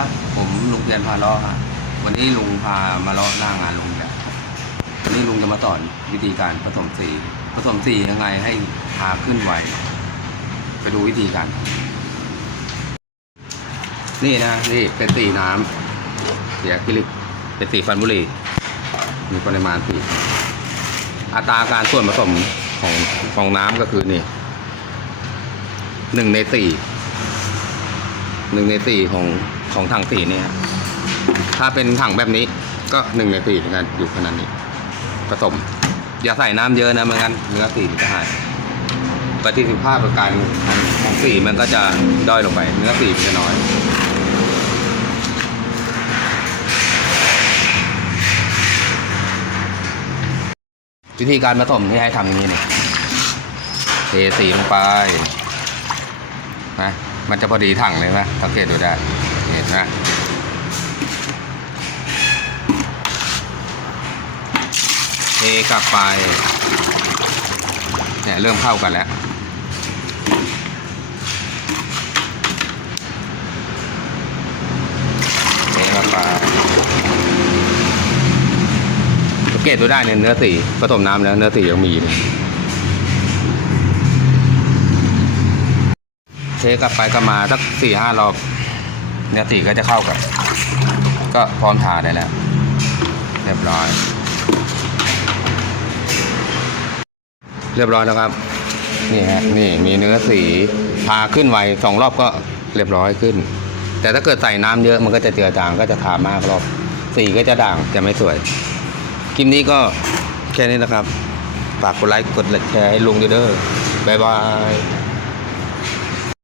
ครับ ผมลุงเพียนพาเลาะฮะวันนี้ลุงพามาเลาะหน้างานลุงเนี่ยวันนี้ลุงจะมาสอนวิธีการผสมสีผสมสียังไงให้พาขึ้นไวไปดูวิธีการทำนี่นะนี่เป็นสีน้ำเสียกิลิกเป็นสีฟันบุหรี่มีปริมาณสีอัตราการส่วนผสมของของน้ำก็คือนี่หนึ่งในสี่ หนึ่งในสี่ของของถังสีเนี่ยถ้าเป็นถังแบบนี้ก็หนึ่งในสี่เหมือนกันอยู่ขนาดนี้ผสม อย่าใส่น้ำเยอะนะไม่งั้นเนื้อสีมันจะหายประสิทธิภาพการของสีมันก็จะด้อยลงไป เนื้อสีมันจะน้อยวิธีการผสมที่ให้ทำอย่างนี้เนี่ยเทสีลงไปนะ มันจะพอดีถังเลยนะสังเกตดูได้ เห็นนะเทกลับไปเนี่ยเริ่มเข้ากันแล้วเทกลับไปสังเกตดูได้เนี่ยเนื้อสีผสมน้ำแล้วเนื้อสียังมีเลย เทกลับไปก็มาสักสี่ห้ารอบเนื้อสีก็จะเข้ากันก็พร้อมทาได้แล้ว เรียบร้อย เรียบร้อยแล้วครับ นี่ฮะนี่มีเนื้อสีทาขึ้นไวสองรอบก็เรียบร้อยขึ้น แต่ถ้าเกิดใส่น้ำเยอะมันก็จะเจือจางก็จะทามากรอบสีก็จะด่างจะไม่สวยคลิปนี้ก็แค่นี้นะครับฝากกดไลค์กดแชร์ให้ลุงด้วยเด้อบ๊ายบาย